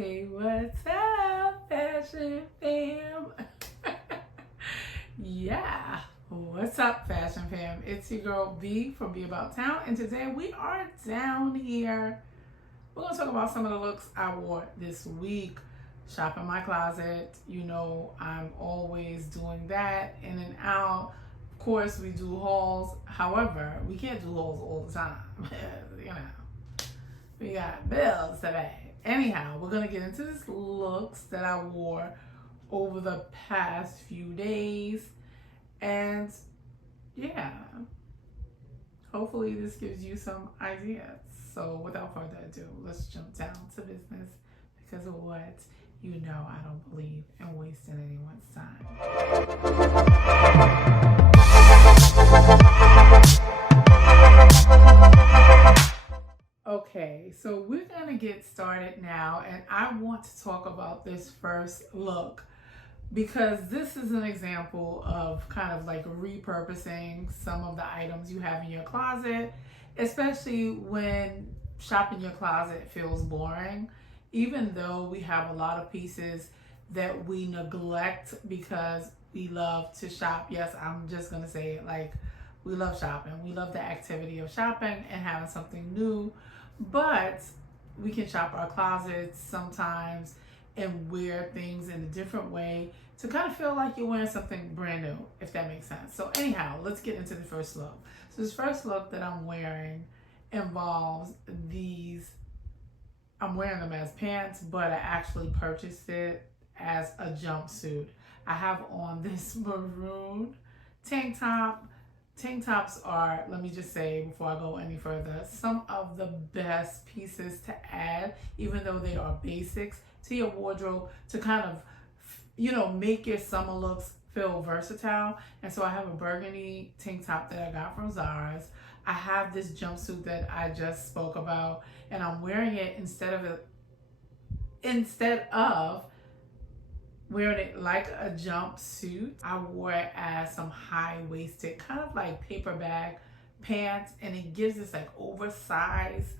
Hey, what's up, fashion fam? Yeah, what's up, fashion fam? It's your girl B from Be About Town, and today we are down here. We're gonna talk about some of the looks I wore this week. Shopping my closet. You know, I'm always doing that in and out. Of course, we do hauls. However, we can't do hauls all the time. You know, we got bills to pay. Anyhow, we're gonna get into these looks that I wore over the past few days, and yeah, hopefully this gives you some ideas. So without further ado, let's jump down to business, because of what you know, I don't believe in wasting anyone's time. Okay, so we're gonna get started now, and I want to talk about this first look because this is an example of kind of like repurposing some of the items you have in your closet, especially when shopping your closet feels boring. Even though we have a lot of pieces that we neglect because we love to shop. Yes, I'm just gonna say it, like, we love shopping. We love the activity of shopping and having something new, but we can shop our closets sometimes and wear things in a different way to kind of feel like you're wearing something brand new, if that makes sense. So anyhow, let's get into the first look. So this first look that I'm wearing involves these. I'm wearing them as pants, but I actually purchased it as a jumpsuit. I have on this maroon tank top. Tank tops are, let me just say before I go any further, some of the best pieces to add, even though they are basics, to your wardrobe to kind of, you know, make your summer looks feel versatile. And so I have a burgundy tank top that I got from Zara's. I have this jumpsuit that I just spoke about, and I'm wearing it instead of wearing it like a jumpsuit. I wore it as some high-waisted, kind of like paper bag pants, and it gives this like oversized,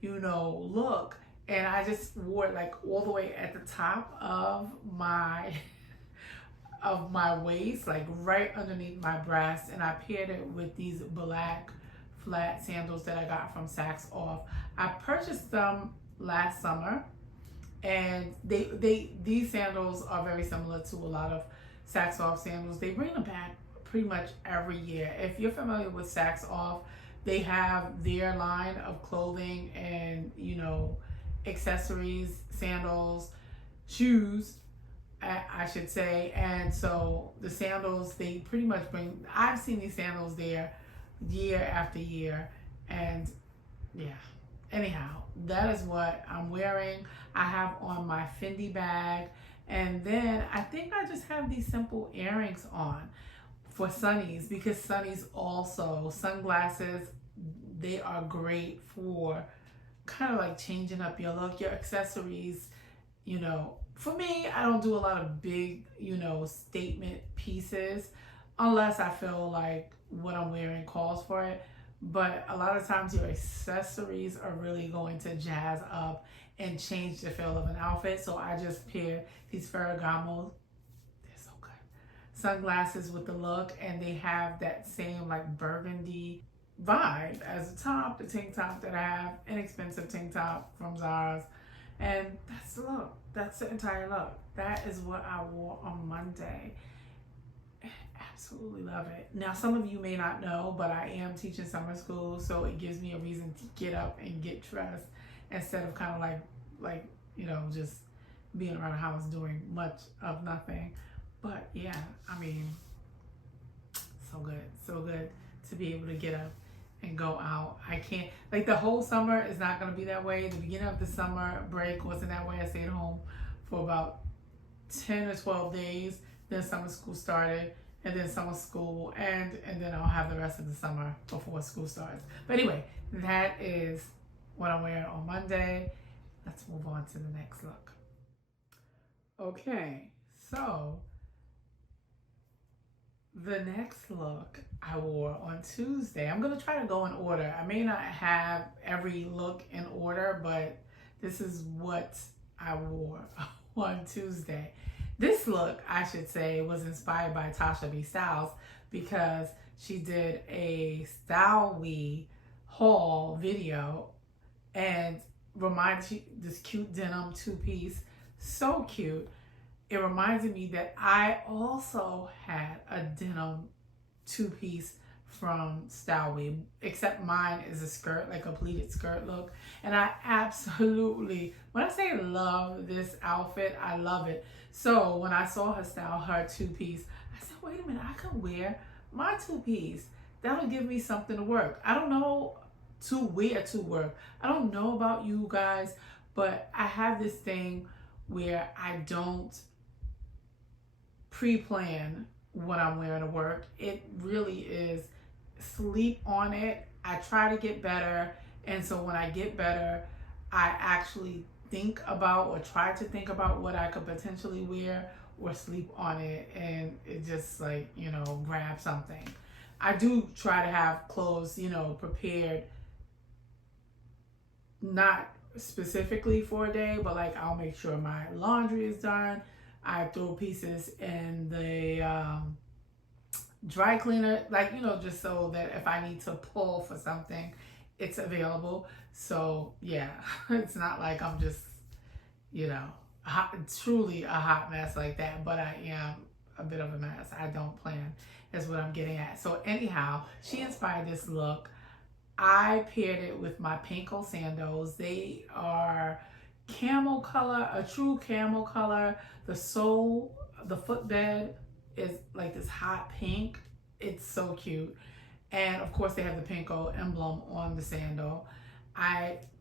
you know, look. And I just wore it like all the way at the top of my waist, like right underneath my breast, and I paired it with these black flat sandals that I got from Saks Off. I purchased them last summer, and these sandals are very similar to a lot of Saks Off sandals. They bring them back pretty much every year. If you're familiar with Saks Off, they have their line of clothing and, you know, accessories, sandals, shoes, I should say. And so the sandals, they pretty much bring, I've seen these sandals there year after year, and yeah. Anyhow, that is what I'm wearing. I have on my Fendi bag, and then I think I just have these simple earrings on for sunnies, because sunnies also, sunglasses, they are great for kind of like changing up your look, your accessories. You know, for me, I don't do a lot of big, you know, statement pieces unless I feel like what I'm wearing calls for it. But a lot of times your accessories are really going to jazz up and change the feel of an outfit. So I just pair these Ferragamo, they're so good, sunglasses with the look, and they have that same like burgundy vibe as the top, the tank top that I have, inexpensive tank top from Zara's. And that's the look. That's the entire look. That is what I wore on Monday. Absolutely love it. Now, some of you may not know, but I am teaching summer school, so it gives me a reason to get up and get dressed instead of kind of like you know, just being around the house doing much of nothing. But yeah, I mean, so good to be able to get up and go out. I can't, like, the whole summer is not going to be that way. The beginning of the summer break wasn't that way. I stayed home for about 10 or 12 days. Then summer school started, and then summer school, and then I'll have the rest of the summer before school starts. But anyway, that is what I'm wearing on Monday. Let's move on to the next look. Okay, so the next look I wore on Tuesday. I'm gonna try to go in order. I may not have every look in order, but this is what I wore on Tuesday. This look, I should say, was inspired by Tasha B. Styles because she did a StyleWe haul video and reminds you this cute denim two-piece, so cute. It reminded me that I also had a denim two-piece from StyleWe, except mine is a skirt, like a pleated skirt look. And I absolutely, when I say love this outfit, I love it. So when I saw her style her two-piece, I said, wait a minute, I can wear my two-piece. That'll give me something to work. I don't know to wear to work. I don't know about you guys, but I have this thing where I don't pre-plan what I'm wearing to work. It really is sleep on it. I try to get better, and so when I get better, I actually think about or try to think about what I could potentially wear or sleep on it, and it just like, you know, grab something. I do try to have clothes, you know, prepared, not specifically for a day, but like I'll make sure my laundry is done. I throw pieces in the dry cleaner, like, you know, just so that if I need to pull for something, it's available. So yeah, it's not like I'm just, you know, truly a hot mess like that, but I am a bit of a mess. I don't plan, is what I'm getting at. So anyhow, she inspired this look. I paired it with my Pinko Sandals. They are camel color, a true camel color. The sole, the footbed is like this hot pink. It's so cute. And of course they have the Pinko emblem on the sandal.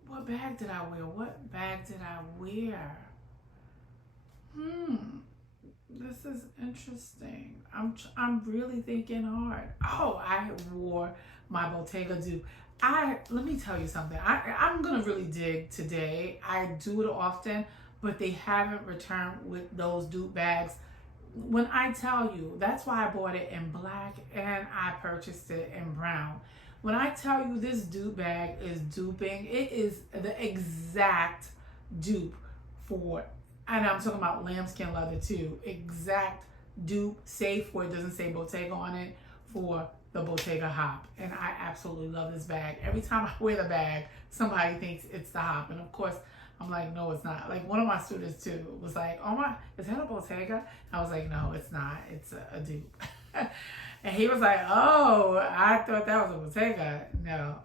What bag did I wear? What bag did I wear? This is interesting. I'm really thinking hard. Oh, I wore my Bottega Dupe. Let me tell you something. I'm gonna really dig today. I do it often, but they haven't returned with those dupe bags. When I tell you, that's why I bought it in black and I purchased it in brown. When I tell you this dupe bag is duping, it is the exact dupe for, and I'm talking about lambskin leather too, exact dupe, safe where it doesn't say Bottega on it, for the Bottega hop. And I absolutely love this bag. Every time I wear the bag, somebody thinks it's the hop, and of course I'm like, no, it's not. Like one of my students too was like, oh my, is that a Bottega? I was like, no, it's not. It's a dupe. And he was like, oh, I thought that was a Bottega. No,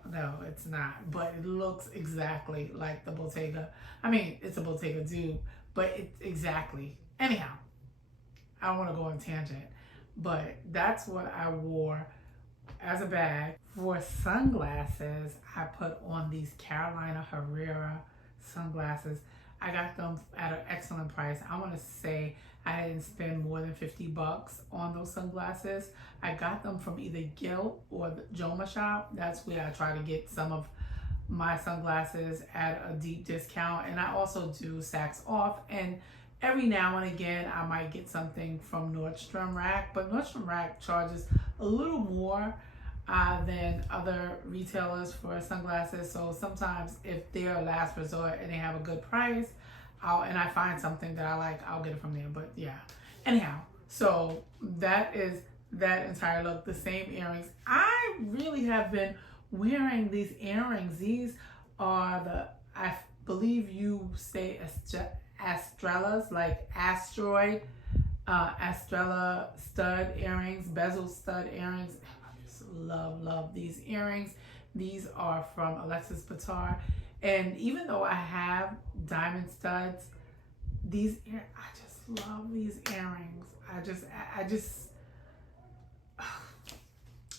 it's not. But it looks exactly like the Bottega. I mean, it's a Bottega dupe, but it's exactly. Anyhow, I don't want to go on a tangent, but that's what I wore as a bag. For sunglasses, I put on these Carolina Herrera sunglasses. I got them at an excellent price. I want to say I didn't spend more than $50 on those sunglasses. I got them from either Gilt or the Joma shop. That's where I try to get some of my sunglasses at a deep discount. And I also do Saks Off, and every now and again I might get something from Nordstrom Rack, but Nordstrom Rack charges a little more than other retailers for sunglasses. So sometimes if they're a last resort and they have a good price, and I find something that I like, I'll get it from there. But yeah, anyhow, so that is that entire look. The same earrings. I really have been wearing these earrings. These are the, I believe you say Astrelas, like asteroid, Astrella stud earrings, bezel stud earrings. Love these earrings. These are from Alexis Bittar, and even though I have diamond studs, I just love these earrings.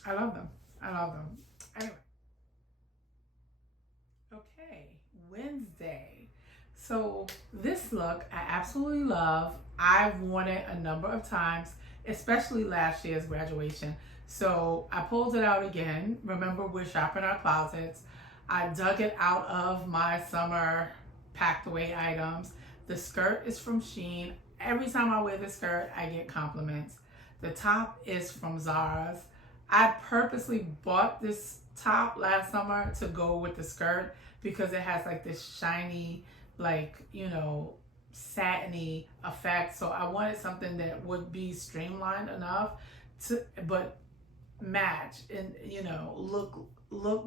I love them. Anyway, okay, Wednesday. So this look I absolutely love. I've worn it a number of times, especially last year's graduation. So I pulled it out again. Remember, we're shopping our closets. I dug it out of my summer packed away items. The skirt is from Shein. Every time I wear the skirt, I get compliments. The top is from Zara's. I purposely bought this top last summer to go with the skirt because it has like this shiny, like, you know, satiny effect. So I wanted something that would be streamlined enough to, but match and, you know, look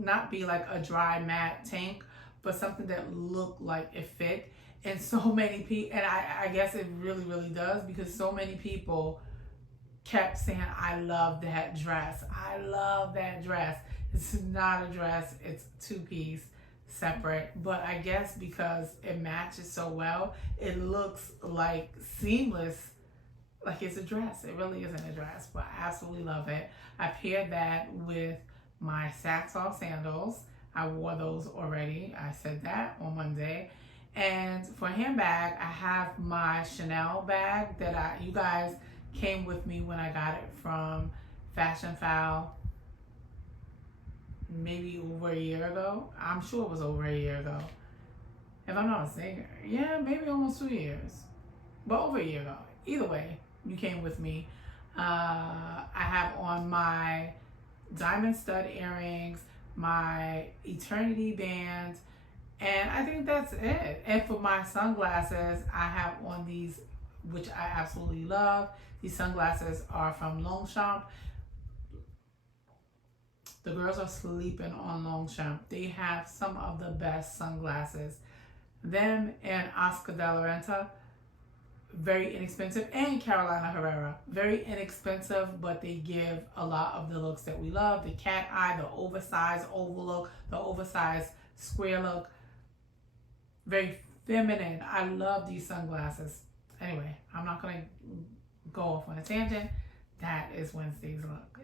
not be like a dry matte tank, but something that looked like it fit. And so many people, and I guess it really does, because so many people kept saying, I love that dress. I love that dress. It's not a dress, it's two-piece separate, but I guess because it matches so well, it looks like seamless, like it's a dress. It really isn't a dress, but I absolutely love it. I paired that with my Off Sandals. I wore those already. I said that on Monday. And for a handbag, I have my Chanel bag that you guys came with me when I got it from Fashion File maybe over a year ago. I'm sure it was over a year ago, if I'm not mistaken. Yeah, maybe almost 2 years, but over a year ago. Either way, you came with me. I have on my diamond stud earrings, my eternity band, and I think that's it. And for my sunglasses, I have on these, which I absolutely love. These sunglasses are from Longchamp. The girls are sleeping on Longchamp. They have some of the best sunglasses. Them and Oscar de la Renta, very inexpensive, and Carolina Herrera, very inexpensive, but they give a lot of the looks that we love. The cat eye, the oversized oval look, the oversized square look. Very feminine. I love these sunglasses. Anyway, I'm not going to go off on a tangent. That is Wednesday's look.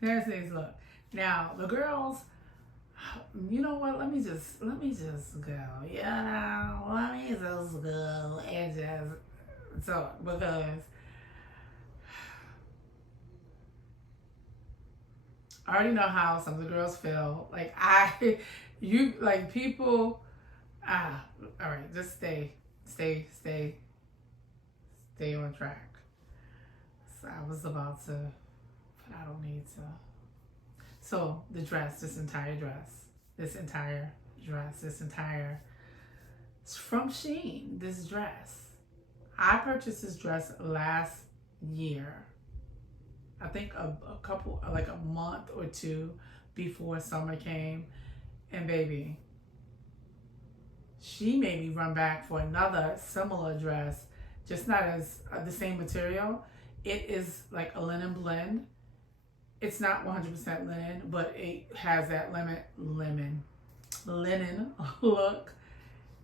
Thursday's look. Now, the girls, you know what? Let me just go. You know, let me just go and just talk, because I already know how some of the girls feel. Like people. All right, just stay on track. So I was about to, but I don't need to. So the dress, this entire dress, it's from Shein, this dress. I purchased this dress last year. I think a month or two before summer came. And baby, she made me run back for another similar dress, just not as the same material. It is like a linen blend. It's not 100% linen, but it has that linen look.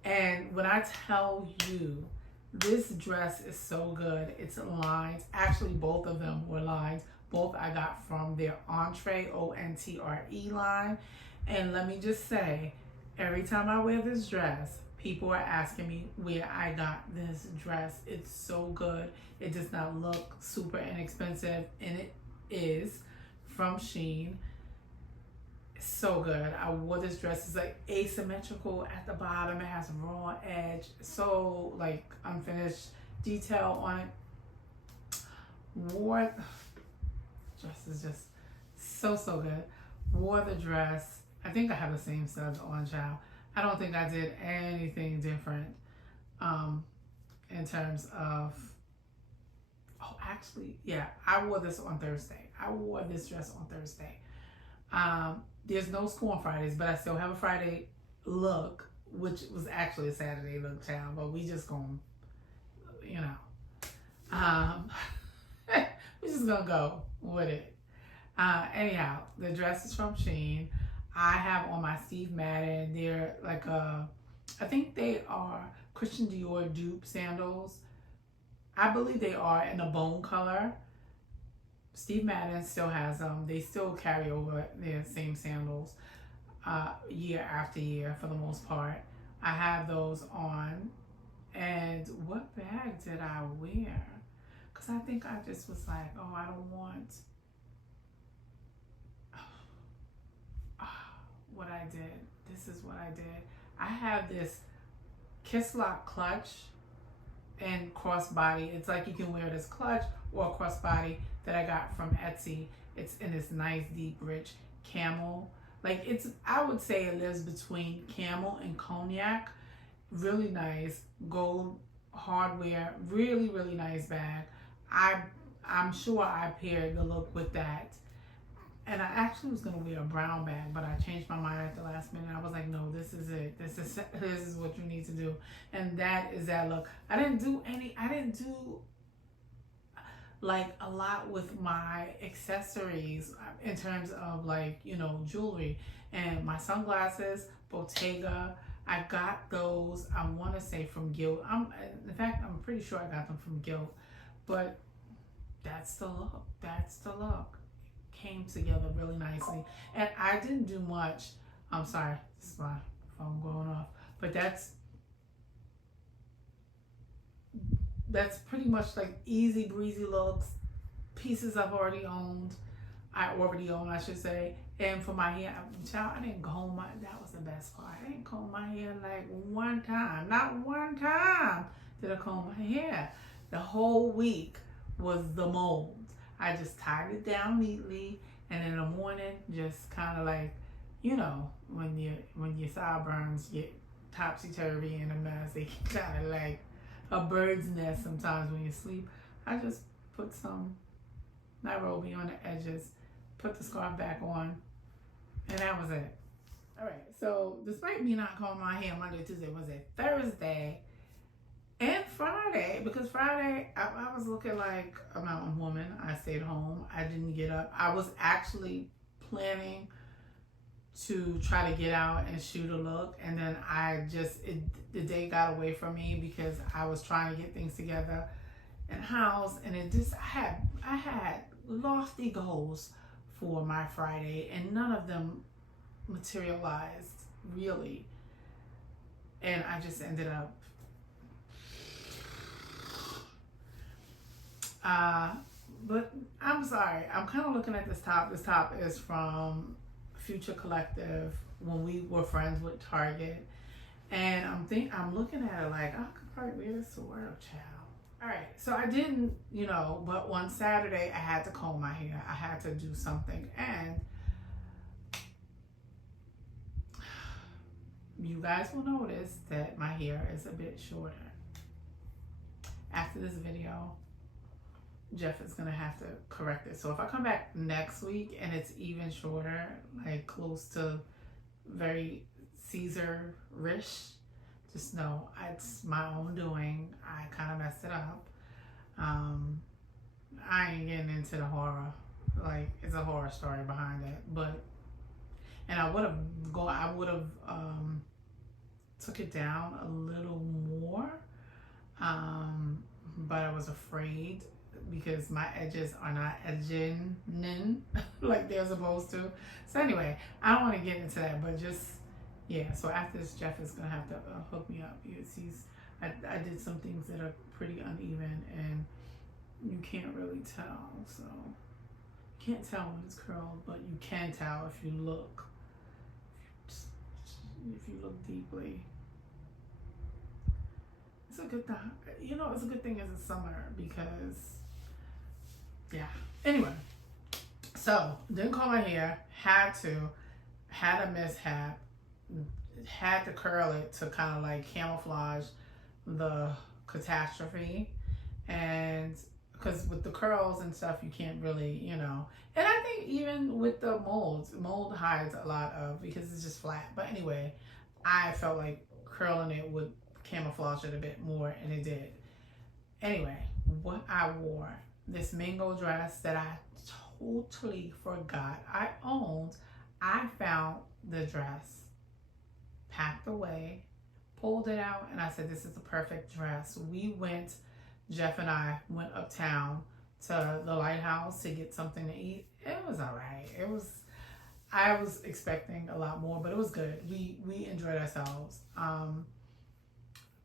And when I tell you, this dress is so good. It's lined. Actually, both of them were lined. Both I got from their Entre, ONTRE line. And let me just say, every time I wear this dress, people are asking me where I got this dress. It's so good. It does not look super inexpensive, and it is from Shein. It's so good. I wore this dress. It's like asymmetrical at the bottom. It has raw edge. So like unfinished detail on it. Dress is just so good. Wore the dress. I think I have the same studs on, child. I don't think I did anything different in terms of, yeah, I wore this on Thursday. I wore this dress on Thursday. There's no school on Fridays, but I still have a Friday look, which was actually a Saturday look, child, but we just gonna, you know, we're just gonna go with it. Anyhow, the dress is from Shein. I have on my Steve Madden. They're like I think they are Christian Dior dupe sandals. I believe they are in a bone color. Steve Madden still has them. They still carry over their same sandals year after year for the most part. I have those on. And what bag did I wear? Because I think I just was like, oh, I don't want what I did. This is what I did. I have this Kisslock clutch and crossbody. It's like you can wear this clutch or crossbody that I got from Esty. It's in this nice, deep, rich camel. Like I would say it lives between camel and cognac. Really nice gold hardware, really nice bag. I'm sure I paired the look with that. And I actually was gonna wear a brown bag, but I changed my mind at the last minute. I was like, no, this is it. This is what you need to do. And that is that look. I didn't do like a lot with my accessories in terms of, like, you know, jewelry. And my sunglasses, Bottega, I got those, I want to say, from Guild. In fact, I'm pretty sure I got them from Guild. But that's the look. That's the look. Came together really nicely. And I didn't do much. I'm sorry, this is my phone going off. But that's pretty much like easy breezy looks, pieces I've already owned. I should say. And for my hair, child, I didn't comb my, that was the best part. I didn't comb my hair like one time. Not one time did I comb my hair. The whole week was the mold. I just tied it down neatly, and in the morning, just kind of like, you know, when your sideburns get topsy-turvy and a mess, they kind of like a bird's nest sometimes when you sleep. I just put some Nairobi on the edges, put the scarf back on, and that was it. All right, so despite me not combing my hair Monday, Tuesday, Wednesday, Thursday, and Friday, because Friday I was looking like a mountain woman. I stayed home. I didn't get up. I was actually planning to try to get out and shoot a look, and then the day got away from me because I was trying to get things together in house, and I had lofty goals for my Friday, and none of them materialized really, and I just ended up but I'm sorry, I'm kind of looking at this top. This top is from Future Collective when we were friends with Target, and I'm looking at it like, I could probably wear this to work, child. All right, so I didn't, you know, but one Saturday I had to comb my hair. I had to do something, and you guys will notice that my hair is a bit shorter. After this video, Jeff is gonna have to correct it. So if I come back next week and it's even shorter, like close to very Caesar-ish, just know it's my own doing. I kind of messed it up. I ain't getting into the horror. Like, it's a horror story behind it. But, and I would have took it down a little more. But I was afraid because my edges are not edging like they're supposed to. So anyway, I don't want to get into that, but just, yeah. So after this, Jeff is gonna have to hook me up. I did some things that are pretty uneven, and you can't really tell. So you can't tell when it's curled, but you can tell if you look deeply. It's a good thing, you know. It's a good thing it's summer because, yeah. Anyway, so didn't comb my hair. Had a mishap. Had to curl it to kind of like camouflage the catastrophe, and because with the curls and stuff, you can't really, you know. And I think even with the mold hides a lot of, because it's just flat. But anyway, I felt like curling it would camouflage it a bit more, and it did. Anyway, what I wore, this mango dress that I totally forgot I owned. I found the dress, packed away, pulled it out, and I said, this is the perfect dress. Jeff and I went uptown to the Lighthouse to get something to eat. It was all right. I was expecting a lot more, but it was good. We enjoyed ourselves.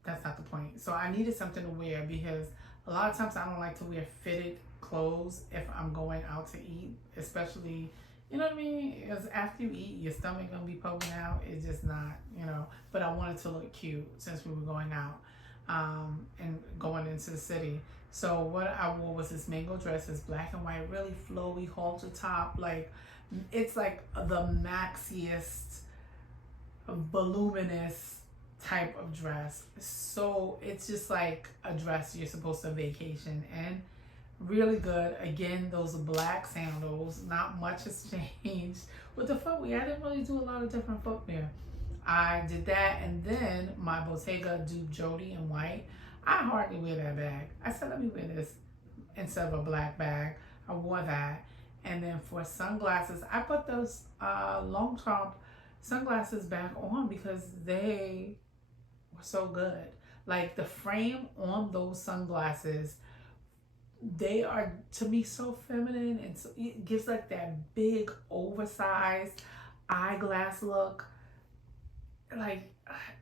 That's not the point. So I needed something to wear because a lot of times I don't like to wear fitted clothes if I'm going out to eat, especially, you know what I mean? Because after you eat, your stomach gonna be poking out. It's just not, you know. But I wanted to look cute since we were going out and going into the city. So what I wore was this mango dress, this black and white, really flowy halter top. Like, it's like the maxiest, voluminous type of dress. So it's just like a dress you're supposed to vacation in. Really good. Again, those black sandals. Not much has changed with the footwear. I didn't really do a lot of different footwear. I did that, and then my Bottega Dupe Jody in white. I hardly wear that bag. I said, let me wear this instead of a black bag. I wore that. And then for sunglasses, I put those Longchamp Sunglasses back on because they were so good. Like the frame on those sunglasses, they are to me so feminine, and so it gives like that big oversized eyeglass look, like,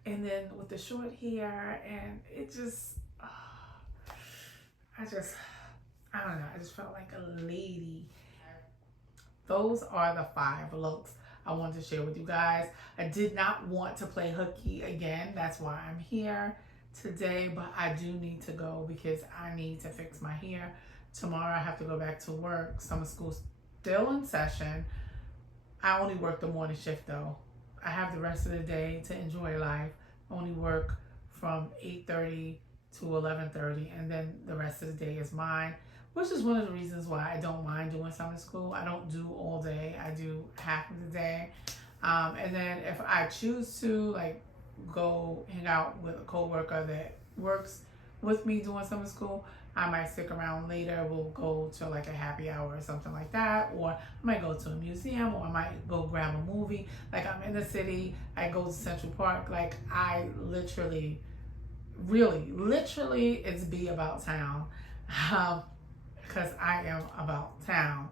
and then with the short hair, and it just I don't know, I just felt like a lady. Those are the 5 looks I wanted to share with you guys. I did not want to play hooky again. That's why I'm here today, but I do need to go because I need to fix my hair. Tomorrow I have to go back to work. Summer school's still in session. I only work the morning shift though. I have the rest of the day to enjoy life. I only work from 8:30 to 11:30, and then the rest of the day is mine, which is one of the reasons why I don't mind doing summer school. I don't do all day. I do half of the day. And then if I choose to like go hang out with a coworker that works with me doing summer school, I might stick around later. We'll go to like a happy hour or something like that, or I might go to a museum, or I might go grab a movie. Like I'm in the city, I go to Central Park. Like I literally, it's be about town, because I am about town.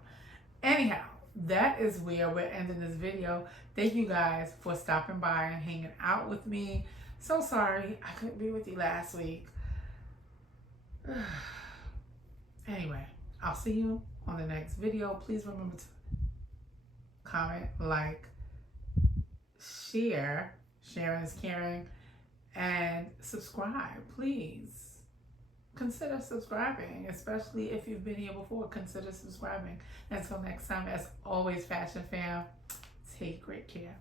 Anyhow, that is where we're ending this video. Thank you guys for stopping by and hanging out with me. So sorry I couldn't be with you last week. Anyway, I'll see you on the next video. Please remember to comment, like, share. Sharing is caring. And subscribe, please. Consider subscribing, especially if you've been here before. Consider subscribing. Until next time, as always, Fashion Fam, take great care.